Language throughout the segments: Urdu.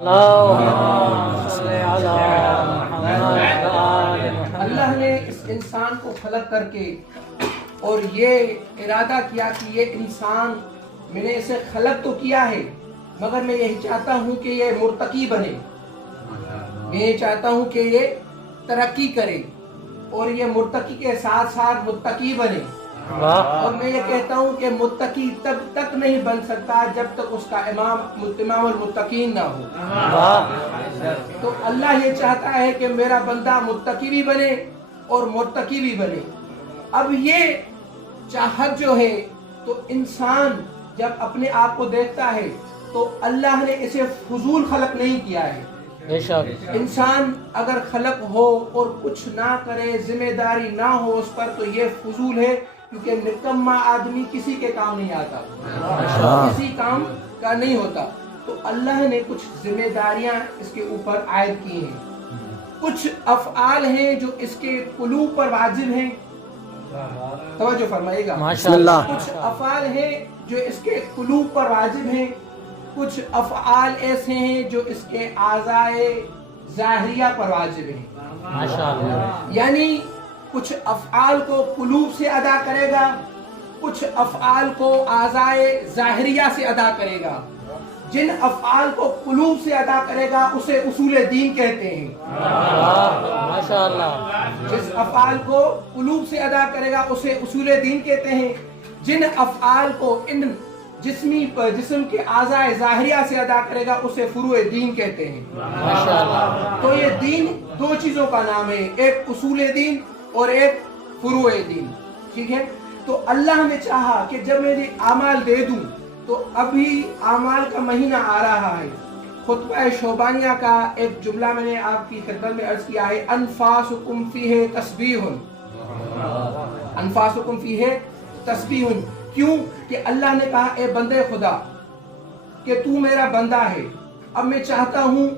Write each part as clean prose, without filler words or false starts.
اللہ نے اس انسان کو خلق کر کے اور یہ ارادہ کیا کہ یہ انسان میں نے اسے خلق تو کیا ہے مگر میں یہی چاہتا ہوں کہ یہ مرتقی بنے، میں یہ چاہتا ہوں کہ یہ ترقی کرے اور یہ مرتقی کے ساتھ ساتھ متقی بنے، اور میں یہ کہتا ہوں کہ متقی تب تک نہیں بن سکتا جب تک اس کا امام المتقین نہ ہو۔ تو اللہ یہ چاہتا ہے کہ میرا بندہ متقی بھی بنے اور مرتقی بھی بنے۔ اب یہ چاہت جو ہے تو انسان جب اپنے آپ کو دیکھتا ہے تو اللہ نے اسے فضول خلق نہیں کیا ہے۔ انسان اگر خلق ہو اور کچھ نہ کرے، ذمہ داری نہ ہو اس پر، تو یہ فضول ہے، کیونکہ نکما آدمی کسی کے کام نہیں آتا، کسی کام کا نہیں ہوتا۔ تو اللہ نے کچھ ذمہ داریاں اس کے اوپر عائد کی ہیں، کچھ افعال ہیں جو اس کے قلوب پر واجب ہیں، توجہ فرمائیے گا، کچھ افعال ہیں جو اس کے قلوب پر واجب ہیں، کچھ افعال ایسے ہیں جو اس کے اعضائے ظاہریہ پر واجب ہیں۔ یعنی کچھ افعال کو قلوب سے ادا کرے گا، کچھ افعال کو اعضائے ظاہریہ سے ادا کرے گا۔ جن افعال کو قلوب سے ادا کرے گا اسے اصول دین کہتے ہیں۔ جس افعال کو قلوب سے ادا کرے گا اسے اصول دین کہتے ہیں، جن افعال کو ان جسم کے اعضائے ظاہریہ سے ادا کرے گا اسے فروع دین کہتے ہیں۔ تو یہ دین دو چیزوں کا نام ہے، ایک اصول دین اور ایک فروع دین، ٹھیک ہے؟ تو اللہ نے چاہا کہ جب میں نے اعمال دے دوں، تو ابھی اعمال کا مہینہ آ رہا ہے، خطبہ شعبانیہ کا ایک جملہ میں نے آپ کی خدمت میں عرض کیا ہے، انفاسکم فیہ تسبیح، انفاسکم فیہ تسبیح۔ کیوں کہ اللہ نے کہا اے بندے خدا کہ تو میرا بندہ ہے، اب میں چاہتا ہوں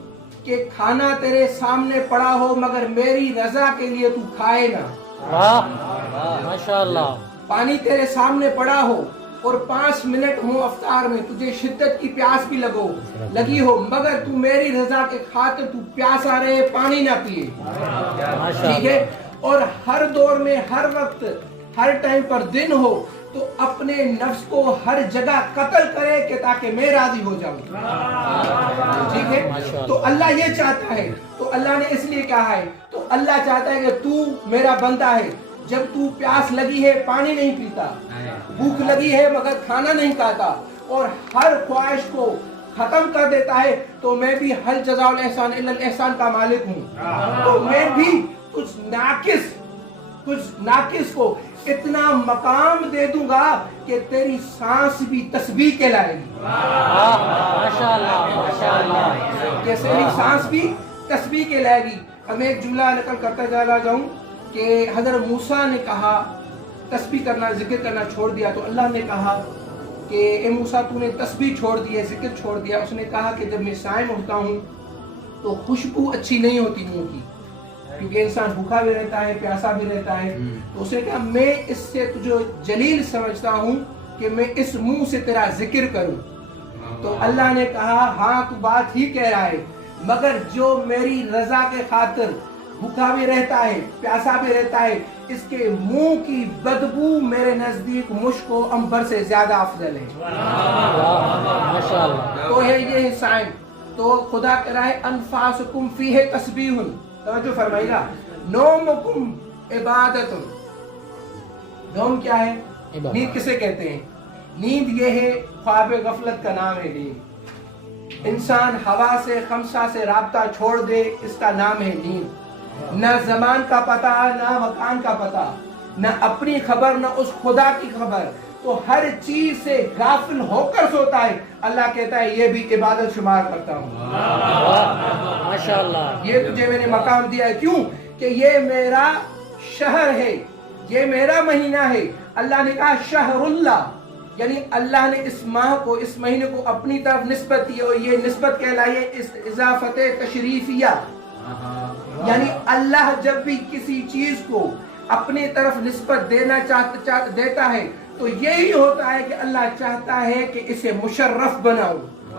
کہ کھانا تیرے سامنے پڑا ہو مگر میری رضا کے لیے تو کھائے نہ، ماشاءاللہ، پانی تیرے سامنے پڑا ہو اور 5 منٹ ہو افطار میں، تجھے شدت کی پیاس بھی لگی ہو مگر تو میری رضا کے خاطر تو پیاسا رہے، پانی نہ پیے، ٹھیک ہے؟ اور ہر دور میں، ہر وقت، ہر ٹائم پر دن ہو تو اپنے نفس کو ہر جگہ قتل کرے کہ تاکہ میں راضی ہو جاؤں، ٹھیک ہے؟ تو اللہ یہ چاہتا ہے، تو اللہ نے اس لیے کہا ہے، تو اللہ چاہتا ہے کہ تو میرا بندہ ہے، جب تو پیاس لگی ہے پانی نہیں پیتا، بھوک لگی ہے مگر کھانا نہیں کھاتا، اور ہر خواہش کو ختم کر دیتا ہے، تو میں بھی حل جزاء الاحسان الا الاحسان کا مالک ہوں، تو میں بھی کچھ ناقص کو اتنا مقام دے دوں گا کہ تیری سانس بھی تسبیح کہلائے گی، کہ تیری سانس بھی تسبیح کہلائے گی۔ اب میں ایک جملہ نقل کرتا جاؤں کہ حضرت موسیٰ نے کہا تسبیح کرنا، ذکر کرنا چھوڑ دیا، تو اللہ نے کہا کہ اے موسیٰ تو نے تسبیح چھوڑ دی ہے، ذکر چھوڑ دیا۔ اس نے کہا کہ جب میں صائم ہوتا ہوں تو خوشبو اچھی نہیں ہوتی منہ کی، کیونکہ انسان بھوکا بھی رہتا ہے، پیاسا بھی رہتا ہے، تو اس نے کہا میں اس سے تجھے جلیل سمجھتا ہوں کہ میں اس منہ سے تیرا ذکر کروں۔ تو اللہ نے کہا ہاں تو بات ہی کہہ رہا ہے، مگر جو میری رضا کے خاطر بھوکا بھی رہتا ہے، پیاسا بھی رہتا ہے، اس کے منہ کی بدبو میرے نزدیک مشک و عنبر سے زیادہ افضل ہے۔ تو ہے یہ صائم، تو خدا کہہ رہا ہے انفاسکم فیہ تسبیح، توجہ فرمائیے گا، نومکم عبادت۔ نوم کیا ہے؟ نیند کسے کہتے ہیں؟ نیند یہ ہے، خواب غفلت کا نام ہے نیند۔ انسان ہوا سے، خمسہ سے رابطہ چھوڑ دے، اس کا نام ہے نیند۔ نہ زمان کا پتہ، نہ مکان کا پتہ، نہ اپنی خبر، نہ اس خدا کی خبر، تو ہر چیز سے غافل ہو کر سوتا ہے۔ اللہ کہتا ہے یہ بھی عبادت شمار کرتا ہوں، ماشاءاللہ، یہ تجھے میں نے مقام دیا ہے۔ کیوں کہ یہ میرا شہر ہے، یہ میرا مہینہ ہے۔ اللہ نے کہا شہر اللہ، یعنی اللہ نے اس ماہ کو، اس مہینے کو اپنی طرف نسبت دی، اور یہ نسبت کہلائے اضافت تشریفیہ، یعنی اللہ جب بھی کسی چیز کو اپنی طرف نسبت دیتا ہے تو یہی ہوتا ہے کہ اللہ چاہتا ہے کہ اسے مشرف بناؤ،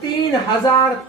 3000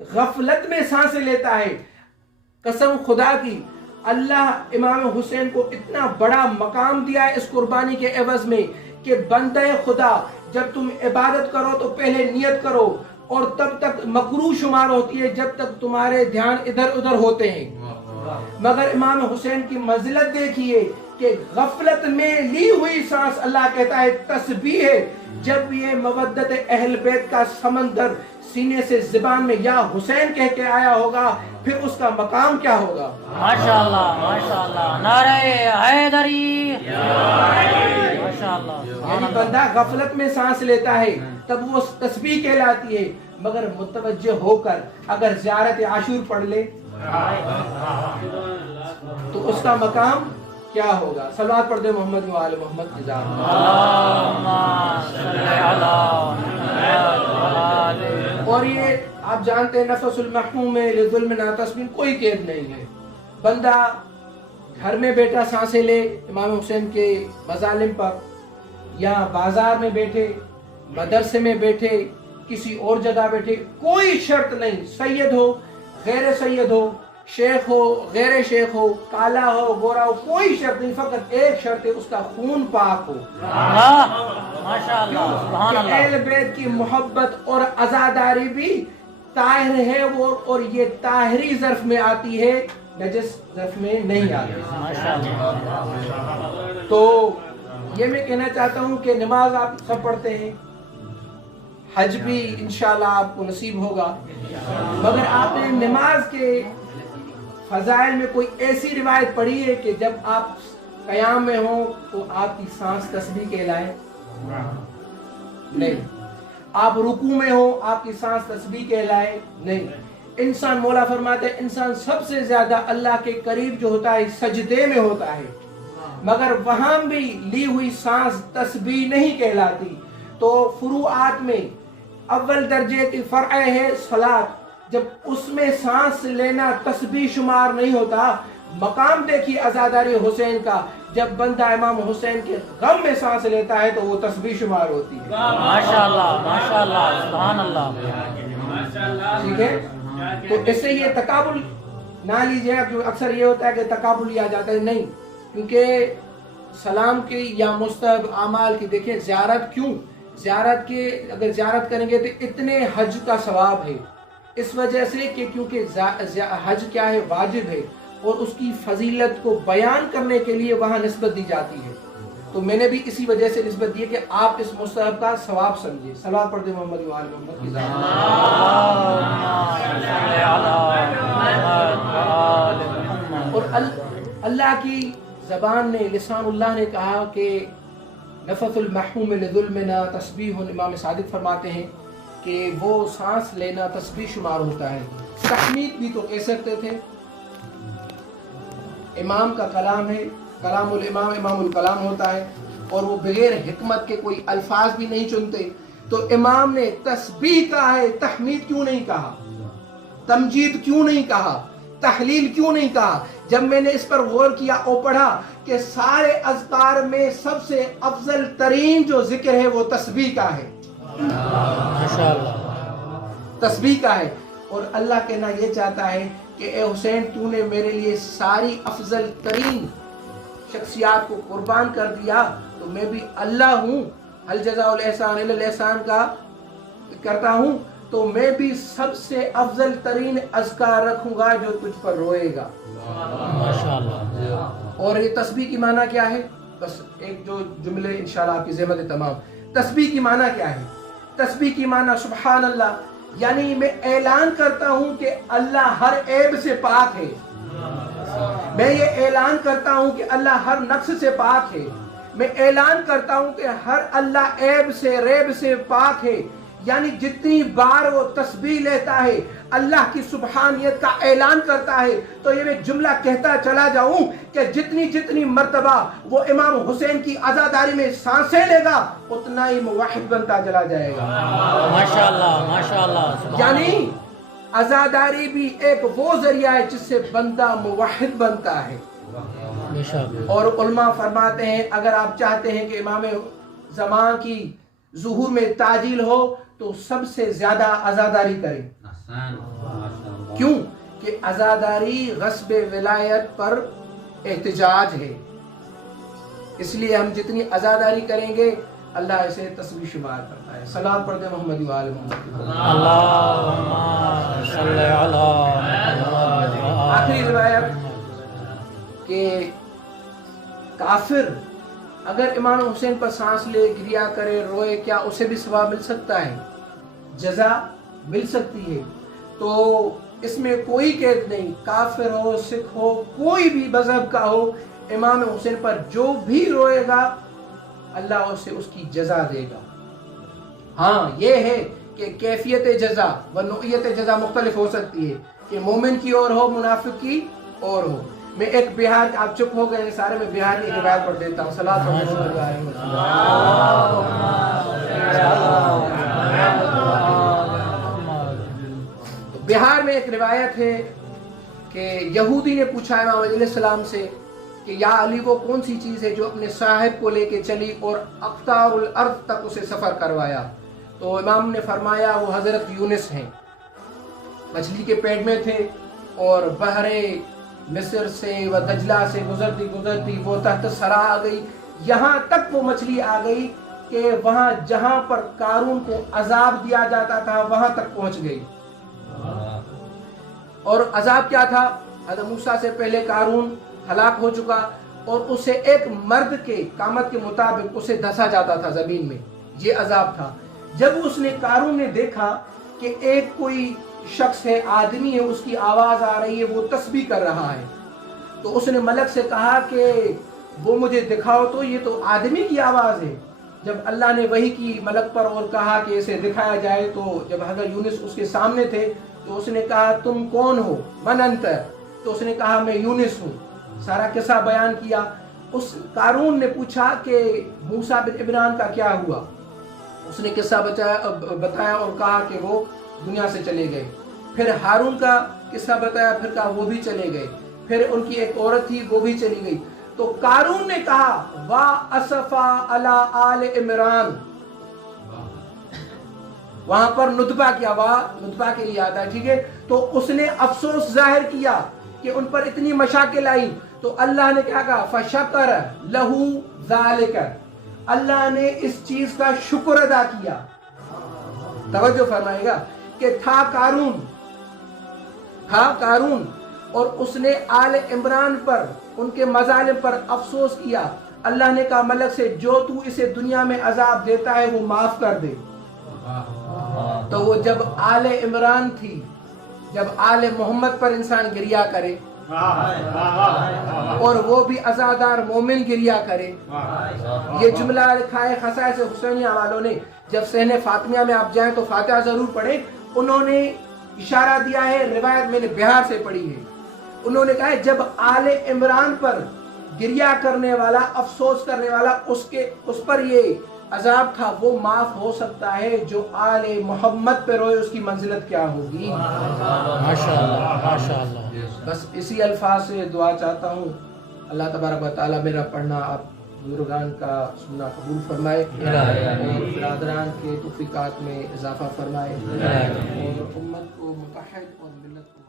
غفلت میں سانسیں لیتا ہے. قسم خدا کی اللہ امام حسین کو اتنا بڑا مقام دیا ہے اس قربانی کے عوض میں کہ بندہ خدا جب تم عبادت کرو تو پہلے نیت کرو اور تب تک مکروہ شمار ہوتی ہے جب تک تمہارے دھیان ادھر ادھر ہوتے ہیں. مگر امام حسین کی منزلت دیکھیے کہ غفلت میں لی ہوئی سانس اللہ کہتا ہے تسبیح ہے. جب یہ مودت اہل بیت کا سمندر سینے سے زبان میں یا حسین کہہ کے آیا ہوگا پھر اس کا مقام کیا ہوگا. ماشاءاللہ ماشاءاللہ نعرہ حیدری ماشاءاللہ. یعنی بندہ غفلت میں سانس لیتا ہے تب وہ تسبیح کہلاتی ہے. مگر متوجہ ہو کر اگر زیارت عاشور پڑھ لے تو اس کا مقام کیا ہوگا. صلوات پڑھ دے محمد و آل محمد. اور یہ آپ جانتے ہیں نفس المحموم لظلم تسبیح کوئی قید نہیں ہے. بندہ گھر میں بیٹھا سانسیں لے امام حسین کے مظالم پر یا بازار میں بیٹھے مدرسے میں بیٹھے کسی اور جگہ بیٹھے کوئی شرط نہیں. سید ہو غیر سید ہو شیخ ہو غیر شیخ ہو کالا ہو گورا ہو کوئی شرط نہیں. فقط ایک شرط ہے اس کا خون پاک ہو. ماشاءاللہ سبحان اللہ. اہل بیت کی محبت اور عزاداری بھی طاہر ہے وہ اور یہ طاہری ظرف میں آتی ہے نجس ظرف میں نہیں آتی. تو یہ میں کہنا چاہتا ہوں کہ نماز آپ سب پڑھتے ہیں حج بھی انشاءاللہ آپ کو نصیب ہوگا. مگر آپ نے نماز کے فضائل میں کوئی ایسی روایت پڑھی ہے کہ جب آپ قیام میں ہوں تو آپ کی سانس تسبیح کہلائے؟ نہیں. آپ رکوع میں ہوں آپ کی سانس تسبیح کہلائے؟ نہیں. انسان مولا فرماتے ہیں انسان سب سے زیادہ اللہ کے قریب جو ہوتا ہے سجدے میں ہوتا ہے مگر وہاں بھی لی ہوئی سانس تسبیح نہیں کہلاتی. تو فروعات میں اول درجے کی فرع ہے صلاۃ. جب اس میں سانس لینا تسبیح شمار نہیں ہوتا. مقام دیکھیے عزاداری حسین کا جب بندہ امام حسین کے غم میں سانس لیتا ہے تو وہ تسبیح شمار ہوتی ہے. ماشاءاللہ ماشاءاللہ سبحان اللہ. ٹھیک ہے. تو اس سے یہ تقابل نہ لیجیے کیونکہ اکثر یہ ہوتا ہے کہ تقابل لیا جاتا ہے. نہیں, کیونکہ سلام کی یا مستحب اعمال کی دیکھیں زیارت کیوں زیارت کے اگر زیارت کریں گے تو اتنے حج کا ثواب ہے اس وجہ سے کہ کیونکہ حج کیا ہے واجب ہے اور اس کی فضیلت کو بیان کرنے کے لیے وہاں نسبت دی جاتی ہے. تو میں نے بھی اسی وجہ سے نسبت دی کہ آپ اس مستحب کا ثواب سمجھے. صلوات پڑھ دیں محمد و آل محمد کی ذات. اور اللہ کی زبان نے لسان اللہ نے کہا کہ نفث المحموم لظلمنا تسبیح. امام صادق فرماتے ہیں کہ وہ سانس لینا تسبیح شمار ہوتا ہے. تحمید بھی تو کہہ سکتے تھے. امام کا کلام ہے کلام الامام امام الکلام ہوتا ہے اور وہ بغیر حکمت کے کوئی الفاظ بھی نہیں چنتے. تو امام نے تسبیح کہا ہے تحمید کیوں نہیں کہا, تمجید کیوں نہیں کہا, تحلیل کیوں نہیں کہا. جب میں نے اس پر غور کیا اور پڑھا کہ سارے اذکار میں سب سے افضل ترین جو ذکر ہے وہ تسبیح کا ہے. تسبیح کا ہے. اور اللہ کہنا یہ چاہتا ہے کہ اے حسین تو نے میرے لیے ساری افضل ترین شخصیات کو قربان کر دیا تو میں بھی اللہ ہوں ہل جزاء الاحسان الا الاحسان کا کرتا ہوں تو میں بھی سب سے افضل ترین اذکار رکھوں گا جو تجھ پر روئے گا. اور یہ تسبیح کی معنی کیا ہے؟ بس ایک جو جملے انشاءاللہ آپ کی ذمت تمام. تسبیح کی معنی کیا ہے؟ تسبیح کی معنی سبحان اللہ, یعنی میں اعلان کرتا ہوں کہ اللہ ہر عیب سے پاک ہے. میں یہ اعلان کرتا ہوں کہ اللہ ہر نقص سے پاک ہے. میں اعلان کرتا ہوں کہ ہر اللہ عیب سے ریب سے پاک ہے. یعنی جتنی بار وہ تسبیح لیتا ہے اللہ کی سبحانیت کا اعلان کرتا ہے. تو یہ میں جملہ کہتا چلا جاؤں کہ جتنی جتنی مرتبہ وہ امام حسین کی عزاداری میں سانسیں لے گا اتنا ہی موحد بنتا چلا جائے گا. ماشاءاللہ ماشاءاللہ. یعنی عزاداری بھی ایک وہ ذریعہ ہے جس سے بندہ موحد بنتا ہے. اور علماء فرماتے ہیں اگر آپ چاہتے ہیں کہ امام زمان کی ظہور میں تعجیل ہو تو سب سے زیادہ عزاداری کریں. کیوں کہ عزاداری غصب ولایت پر احتجاج ہے، اس لیے ہم جتنی عزاداری کریں گے اللہ اسے تسبیح شمار کرتا ہے. صلوات پڑھتے محمد و آل محمد. اللہم صلی علی محمد. آخری روایت کہ کافر اگر امام حسین پر سانس لے، گریا کرے، روئے، کیا اسے بھی ثواب مل سکتا ہے؟ جزا مل سکتی ہے. تو اس میں کوئی قید نہیں، کافر ہو، سکھ ہو، کوئی بھی مذہب کا ہو، امام حسین پر جو بھی روئے گا اللہ اسے اس کی جزا دے گا. ہاں یہ ہے کہ کیفیت جزا و نوعیت جزا مختلف ہو سکتی ہے کہ مومن کی اور ہو، منافق کی اور ہو. میں ایک بہار، آپ چپ ہو گئے سارے، میں بہار کی روایت پڑھ دیتا ہوں. صلاۃ بہار میں ایک روایت ہے کہ یہودی نے پوچھا امام علیہ السلام سے کہ یا علی وہ کون سی چیز ہے جو اپنے صاحب کو لے کے چلی اور اقطار الارض تک اسے سفر کروایا؟ تو امام نے فرمایا وہ حضرت یونس ہیں. مچھلی کے پیٹ میں تھے اور بحر مصر سے و دجلہ سے گزرتی گزرتی وہ تحت سرا آ گئی. یہاں تک وہ مچھلی آ گئی کہ وہاں جہاں پر قارون کو عذاب دیا جاتا تھا وہاں تک پہنچ گئی. اور عذاب کیا تھا؟ حضرت موسیٰ سے پہلے قارون ہلاک ہو چکا اور اسے ایک مرد کے قامت کے مطابق اسے دھسا جاتا تھا زمین میں. یہ عذاب تھا. جب اس نے قارون نے دیکھا کہ ایک کوئی شخص ہے، آدمی ہے، اس کی آواز آ رہی ہے، وہ تسبیح کر رہا ہے، تو اس نے ملک سے کہا کہ وہ مجھے دکھاؤ تو یہ تو آدمی کی آواز ہے. جب اللہ نے وحی کی ملک پر اور کہا کہ اسے دکھایا جائے، تو جب حضرت یونس اس کے سامنے تھے تو اس نے کہا تم کون ہو؟ من انت؟ تو اس نے کہا میں یونس ہوں. سارا قصہ بیان کیا. اس قارون نے پوچھا کہ موسیٰ بن عمران کا کیا ہوا؟ اس نے قصہ بتایا اور کہا کہ وہ دنیا سے چلے گئے. پھر ہارون کا قصہ بتایا، پھر کہا وہ بھی چلے گئے. پھر ان کی ایک عورت تھی وہ بھی چلی گئی. تو قارون نے کہا وا اسفا علی آل عمران. وہاں پر ندبہ کیا، وا ندبہ کے لیے آتا ہے، ٹھیک ہے. تو اس نے افسوس ظاہر کیا کہ ان پر اتنی مشاکل آئی. تو اللہ نے کیا کہا؟ فشکر لہو ذالک. اللہ نے اس چیز کا شکر ادا کیا. توجہ فرمائے گا کہ تھا قارون اور اس نے آل عمران پر، ان کے مظالم پر افسوس کیا. اللہ نے کہا ملک سے جو تو اسے دنیا میں عذاب دیتا ہے وہ معاف کر دے. تو وہ جب آل عمران تھی، جب آل محمد پر انسان گریا کرے اور وہ بھی عزادار مومن گریا کرے. یہ جملہ لکھا ہے خصائص حسینیہ والوں نے. جب صحن فاطمیہ میں آپ جائیں تو فاتحہ ضرور پڑھیں. انہوں نے اشارہ دیا ہے، روایت میں نے بہار سے پڑھی ہے، انہوں نے کہا ہے جب آل عمران پر گریا کرنے والا، افسوس کرنے والا، اس پر یہ عذاب تھا، وہ معاف ہو سکتا ہے. جو آل محمد پہ روئے اس کی منزلت کیا ہوگی؟ ماشاءاللہ ماشاءاللہ. بس اسی الفاظ سے دعا چاہتا ہوں. اللہ تبارک و تعالیٰ میرا پڑھنا آپ بزرگان کا سننا قبول فرمائے اور برادران کے توفیقات میں اضافہ فرمائے اور امت کو متحد اور ملت کو